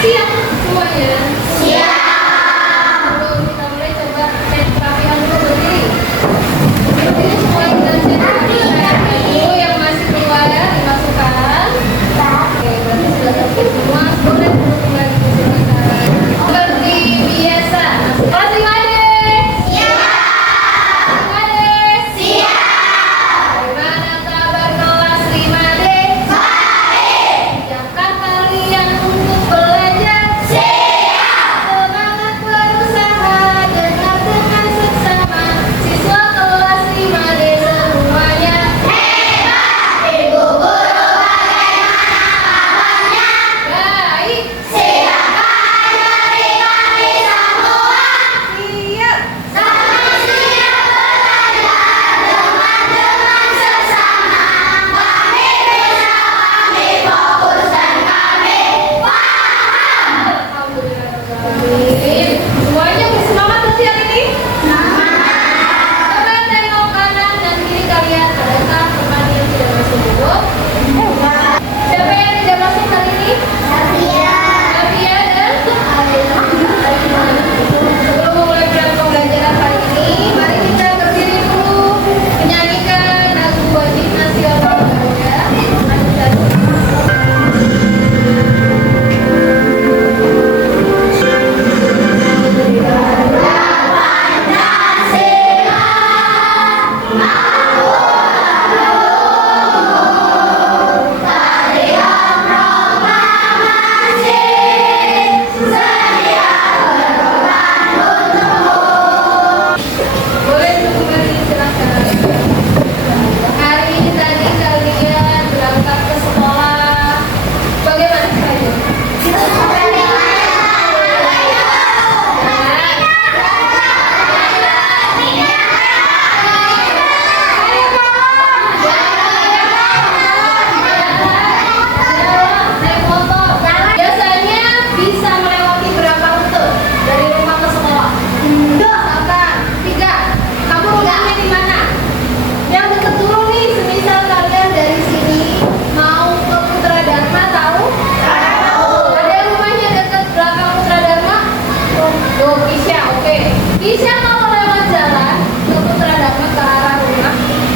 Siap semuanya? Siap. Sebelum kita mulai, coba cek kerapian dulu berdiri. Berdiri semua kita cek kerapian dulu, yang masih keluar dimasukkan. Oke, berarti sudah tertib semua. Boleh duduk lagi, silakan. Seperti biasa. Kelas 5D. Siap. 5D. Siap. Bagaimana kabar kelas 5D? Baik. Siapkah kalian untuk belajar? Siap. Semangat berusaha, dengar dengan seksama. Siswa kelas 5D semuanya. Hebat. Ibu guru bagaimana kabarnya? Baik. Siapkah ajari kami semua? Siap. Kami siap belajar dengan seksama. Kami bisa, kami fokus dan kami paham. Alhamdulillah. Semuanya bersemangat latihan ini? Coba tengok kanan dan kiri kalian. Adakah teman yang tidak masuk duduk? Siapa yang tidak masuk hari ini? Nabia dan sebelum memulai pembelajaran hari ini, mari kita berdiri dulu menyanyikan lagu wajib nasional ya. Boleh duduk lagi, silakan. Hari ini tadi kalian berangkat ke sekolah. Bagaimana caranya? Naik motor. Biasanya bisa melewati berapa rute dari rumah ke sekolah? 3. Kamu rumahnya di mana? Yang dekat dulu nih, semisal kalian dari sini mau ke Putra Dharma, tahu? Ada yang rumahnya dekat belakang Putra Dharma? Tuh, Kisha, oke. Kisha kalau lewat jalan ke Putra Dharma ke arah rumah,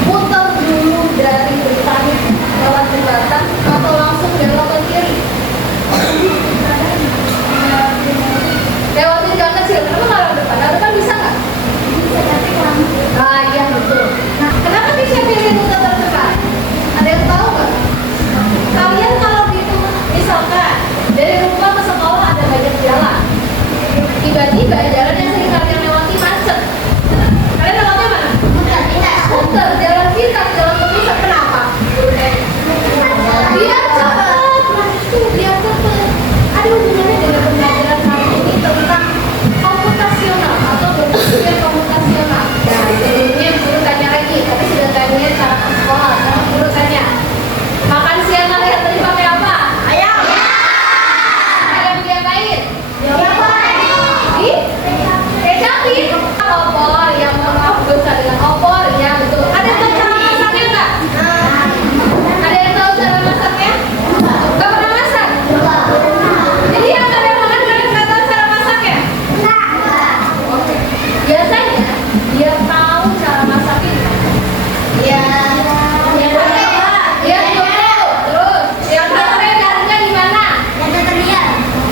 muter dulu dari depan lewat jembatan atau langsung belok ke kiri? Lewatin gang kecil, kenapa nggak lewat depan? Lewat depan bisa nggak? Ah iya betul. Nah, kenapa Kisha pilih rute terdekat? Ada yang tahu nggak? Kalian kalau gitu, misalkan dari rumah ke sekolah ada banyak jalan, tiba-tiba jalan yang sering kalian lewati macet. Kalian lewatnya mana? Muter, jalan pintas, jalan terpisah. Kenapa? Biar cepat. Biar cepat. Ada hubungannya dengan pembelajaran kali ini tentang komputasional atau berpikir komputasional. Nah, sebelumnya guru tanya lagi, tapi sudah tanya cara ke sekolah. Sekarang guru tanya, makan siang kalian tadi pakai apa? Ayam. Ayam diapain? Kecapin. Opor, yang maaf dosa dengan opor, ya betul. Ada yang tahu cara masaknya nggak? Ada yang tahu cara masaknya? Nggak pernah masak? Jadi yang kalian makan kalian nggak tahu cara masaknya? Oke. Biasanya dia tahu cara masaknya. Ya, dia tahu. Terus yang satunya carinya di mana?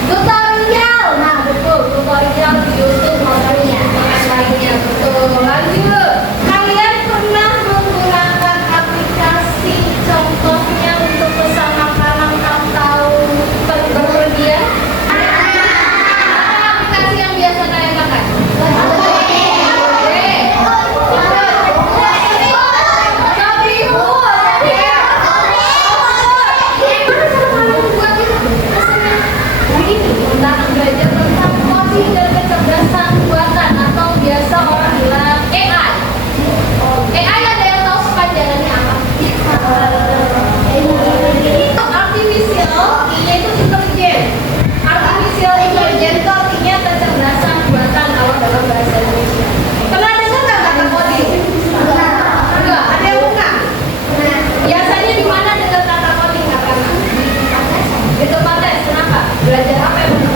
Tutorial. Nah, betul. Tutorial di YouTube maupun yang lainnya. Betul. Lanjut. Kalian pernah menggunakan aplikasi contohnya untuk pesan makanan atau bepergian? Apa aplikasi yang biasa kalian pakai? Belajar tentang coding dan kecerdasan buatan atau biasa orang bilang AI. AI ada yang tahu kepanjangannya apa? Artificial, ini itu intelligent. Artificial intelligence itu artinya kecerdasan buatan kalau dalam bahasa Indonesia. Pernah dengar nggak kata coding? Enggak. Ada yang bukan? Biasanya di mana dengar kata coding? Di tempat tes. Kenapa? Belajar apa yang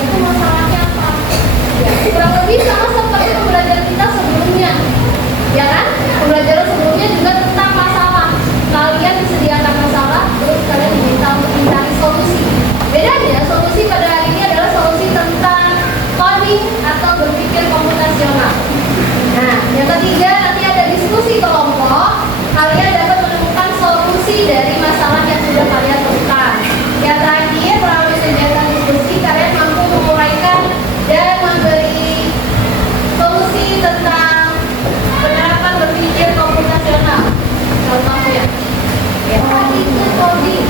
itu masalahnya apa? Ya, kurang lebih sama seperti pembelajaran kita sebelumnya. Ya kan? Pembelajaran sebelumnya juga tentang masalah. Kalian disediakan masalah, terus kalian diminta untuk mencari solusi. Bedanya, solusi pada hari ini adalah solusi tentang coding atau berpikir komputasional. Nah, yang ketiga nanti ada diskusi kelompok. Kalian dapat menemukan solusi dari masalah yang sudah kalian temukan. Yang terakhir, melalui kegiatan diskusi, kalian mampu menguraikan dan memberi solusi tentang penerapan berpikir komputasional. Contohnya, itu coding.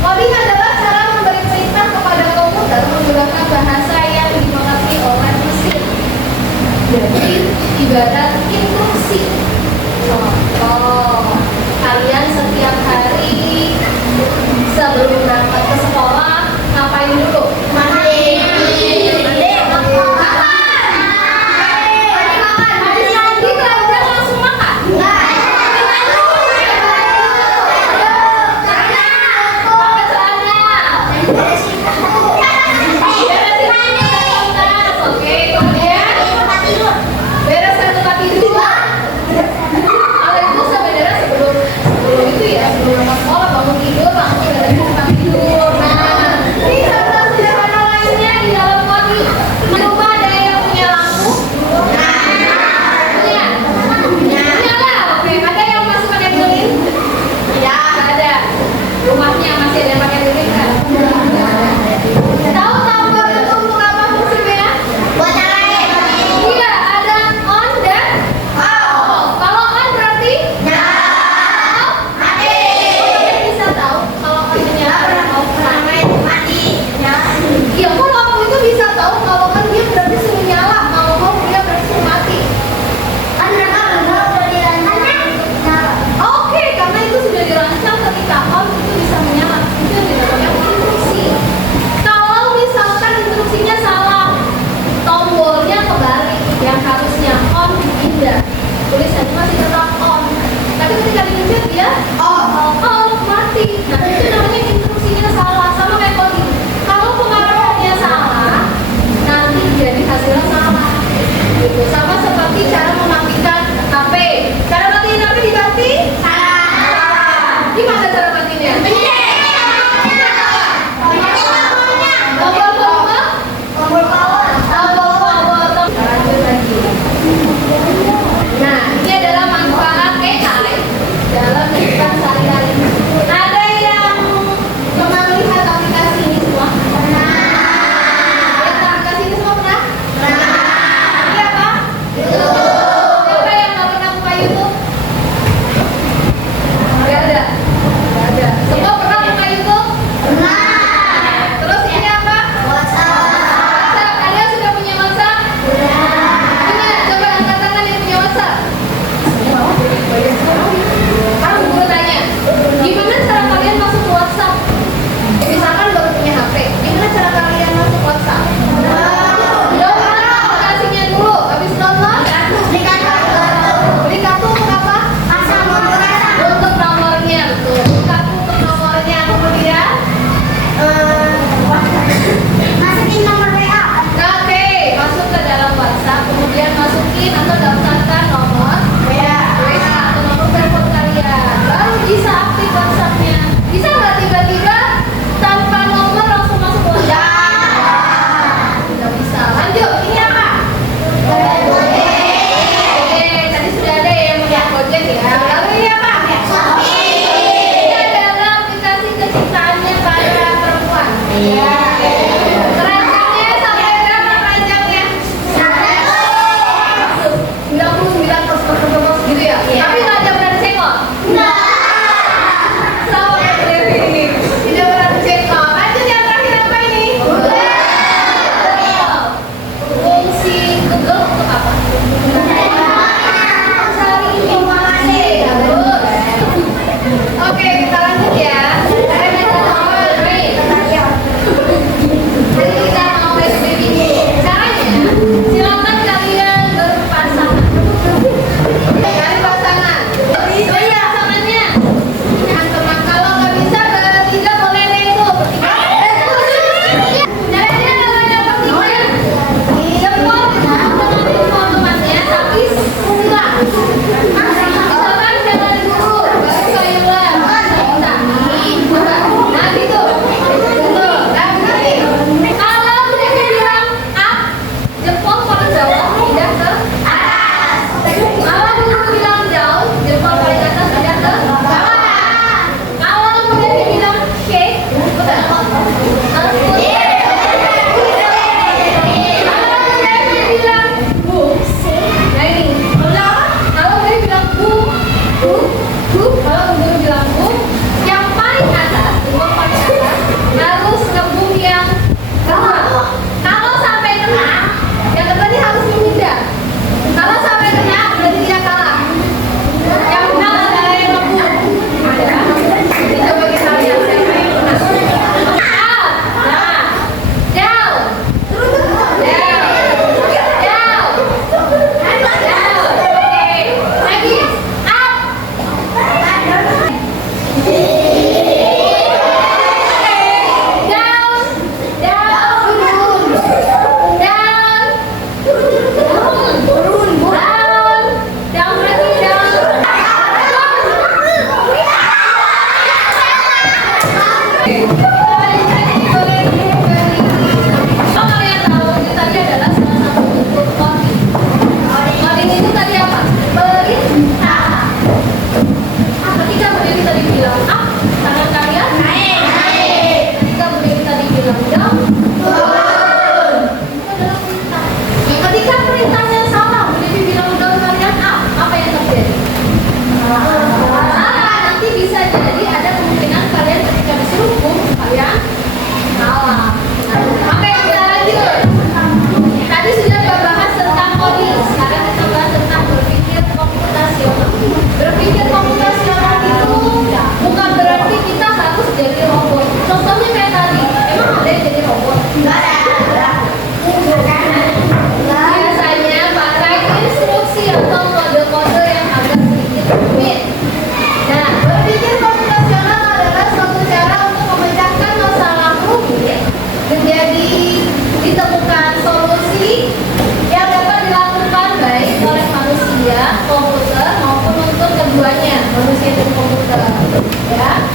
Coding adalah cara memberi perintah kepada komputer menggunakan bahasa yang dimengerti oleh mesin. Jadi, ibarat instruksi. Contoh, kalian setiap hari sebelum berangkat ke sekolah ngapain dulu? Mandi. Rumahnya masih ada yang pakai lilin kan? Tahu tombol itu untuk apa fungsinya? Buat nyalain. Iya, ada on dan off. Kalau on berarti off. Mati. Kalian bisa tahu kalau on nyala dan off berarti Mati. iya, kok kamu itu bisa tahu kalau on dia berarti suruh nyala, kalau off dia berarti suruh mati. Oke, karena itu sudah dirancang ketika on itu bisa menyala. Itu yang dinamakan instruksi. Kalau misalkan instruksinya salah, tombolnya kebalik, yang harusnya on pindah, tulisannya masih tetap on. Tapi ketika dipencet dia off mati. Nah itu namanya instruksinya salah, sama kayak coding. Kalau pengarahannya salah, nanti jadi hasilnya salah. Gitu. Sama seperti cara mematikan HP. Cara matiin HP diganti? Salah. Gimana cara matinya? Tombol power. Lanjut lagi. Nah, ini adalah manfaat AI dalam kehidupan sehari-hari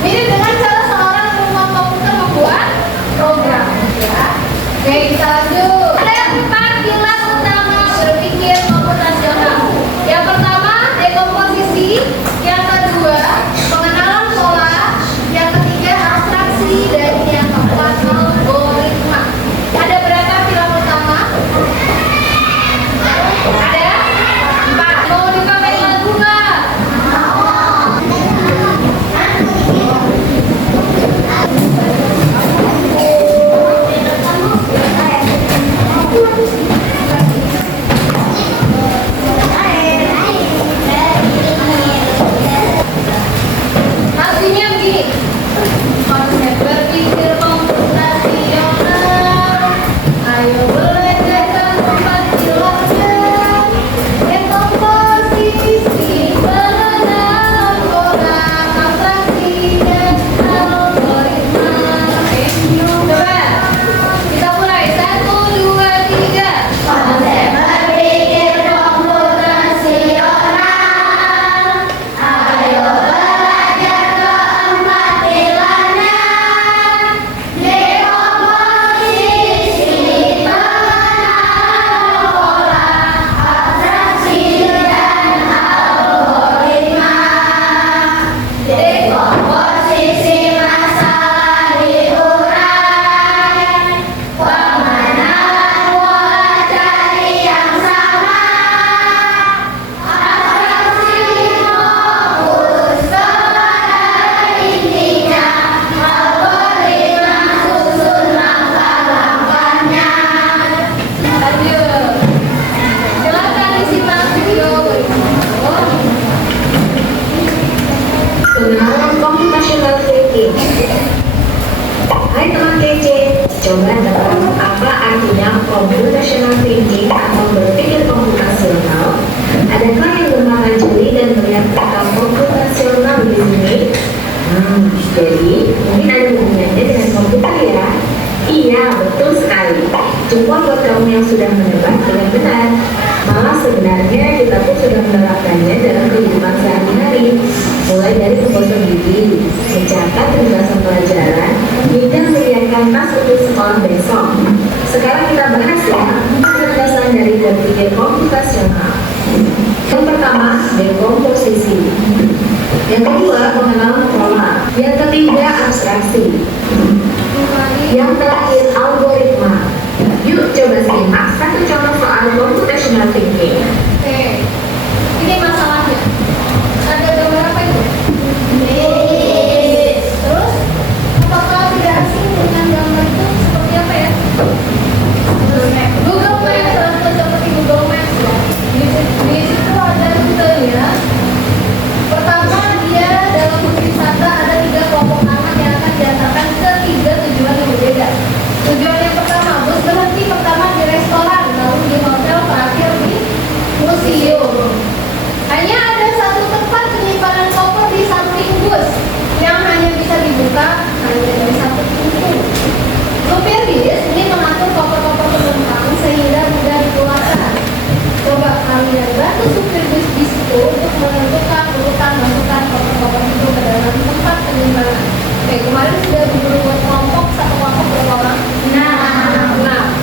Mirip dengan cara seorang ilmuwan komputer membuat program. Ya. Oke, kita lanjut. Ada 4 pilar utama berpikir komputasional. Yang pertama, dekomposisi. Yang kedua, pengenalan pola. Yang ketiga, abstraksi. Dan yang keempat, algoritma. Ada berapa pilar utama? Ada 4. Mau dipakai lagu nggak? Artinya begini, konsep berpikir komputasional. Ayo belajar tempat belajar. Dekomposisi, pengenalan pola, abstraksi dan algoritma. Coba kita mulai 1, 2, 3. Konsep berpikir komputasional. Ayo belajar keempat pilarnya. Dekomposisi, pengenalan pola, abstraksi dan algoritma. Dekomposisi masalah diurai. Pengenalan pola cari yang sama. Abstraksi fokus kepada intinya. Algoritma susun langkah-langkahnya. Lanjut. Silakan disimak video berikut. Pengenalan computational thinking. Hai teman kece, coba tebak apa artinya computational thinking atau berpikir komputasional? Adakah yang bermakan jeli dan melihat kata komputasional di sini? Jadi mungkin ada hubungannya dengan komputer ya? Iya, betul sekali. Cukup buat kamu yang sudah menebak dengan benar. Malah sebenarnya kita pun sudah menerapkannya dalam kehidupan sehari-hari. Mulai dari memotong gigi, mencatat tugasan pelajaran, hingga menyiapkan tas untuk sekolah besok. Sekarang kita bahas ya, 4 landasan dari berpikir komputasional. Yang pertama, dekomposisi. Yang kedua, pengenalan pola. Yang ketiga, abstraksi. Yang terakhir, algoritma. Yuk coba simak satu contoh soal computational thinking. Oke, ini masalahnya. Ada gambar apa itu? Terus, apakah tidak asing dengan gambar itu seperti apa ya? Google Maps, atau seperti Google Maps ya. Di situ ada rutenya. Pertama, dia dalam wisata ada 3 kelompok anak yang akan diantarkan ke 3 tujuan yang berbeda. Tujuan yang pertama, bus berhenti pertama di restoran, lalu di hotel, terakhir di museum. Hanya ada satu tempat penyimpanan koper di samping bus yang hanya bisa dibuka hanya dari satu pintu. Supir bis ini mengatur koper-koper penumpang sehingga mudah dikeluarkan. Coba kalian bantu supir bis itu untuk menentukan urutan masukkan koper-koper itu ke dalam tempat penyimpanan. Oke, kemarin sudah dibuat kelompok, satu kelompok berapa orang? Nah,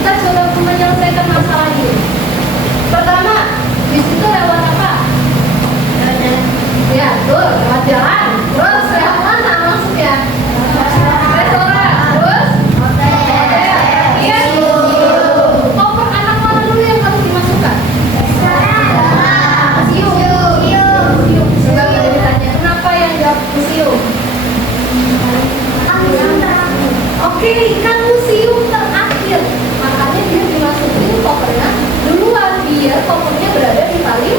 kita coba menyelesaikan masalah ini. Pertama, bis itu lewat apa? Ya, betul, lewat jalan. Terus lewat mana maksudnya? Restoran. Terus? Hotel. Iya. Koper anak mana dulu yang harus dimasukkan? Museum. Coba kita ditanya, kenapa yang jawab museum? Oke, kan museum terakhir, makanya dia dimasukin kopernya duluan biar kopernya berada di paling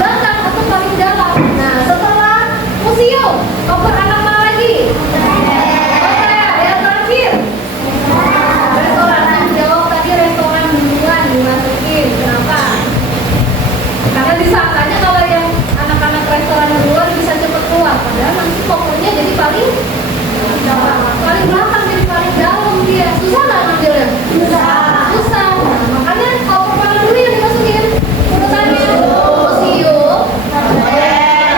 belakang atau paling dalam. Nah, setelah museum, koper anak mana lagi? Hotel. Yang terakhir restoran. Nah, jawab tadi restoran duluan dimasukin. Kenapa? Karena disangkanya kalau yang anak-anak restoran duluan bisa cepat keluar, padahal nanti kopernya jadi paling belakang, jadi paling dalam dia. Susah nggak ngambilnya? Susah. Nah, makanya koper mana dulu yang dimasukin? Urutannya museum, hotel,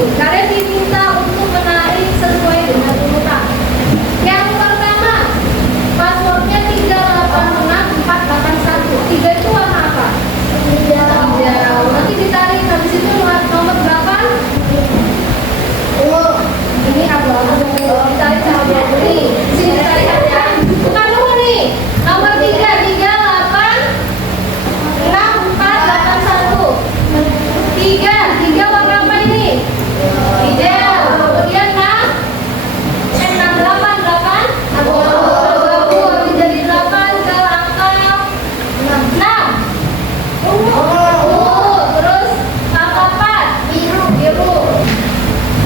Kalian diminta untuk menari sesuai dengan urutan. Yang pertama, passwordnya 386481. 3 itu warna apa? Hijau. Nanti ditarik, habis itu nomor berapa? Ini abu-abu. Ditarik sama abu-abu nih. Sini ditarik aja. Bukan dulu nih. Nomor 3, 386481. 3 warna apa ini? Hijau. Kemudian 688 abu-abu. Habis dari 8 ke angka 6. Terus angka 4 biru.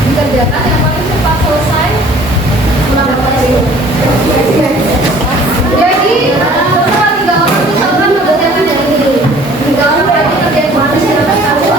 Dikerjakan yang paling cepat selesai mendapatkan biru. Jadi setelah 3 orang misalkan mengerjakan yang ini, 3 orang lagi kerjain mana silakan kamu.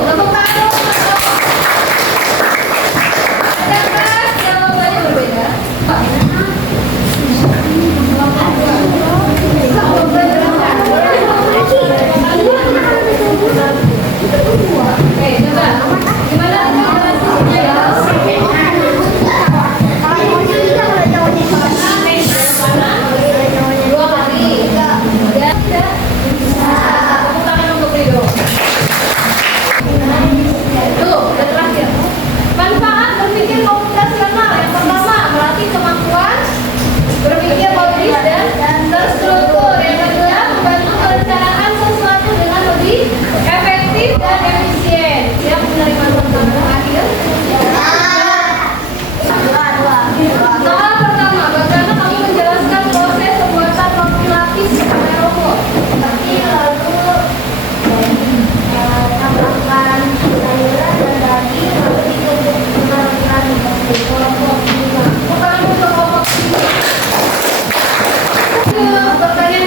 tepuk tangan. Ada kelas jawabannya berbeda. Oke, coba. Gimana dua kali. Ya, tepuk tangan untuk Ridho. Tuh, dan terakhir. Manfaat berpikir komputasional. Yang pertama, melatih kemampuan berpikir logis dan terstruktur. Yang kedua, membantu perencanaan sesuatu dengan lebih efektif dan efisien. Yang menerima tantangan terakhir. Soal pertama, bagaimana kamu menjelaskan proses pembuatan roti lapis kepada robot? Tambahkan sayuran dan daging lalu ditumbuk dengan kelompok 5. Bukan untuk robot. Pertanyaan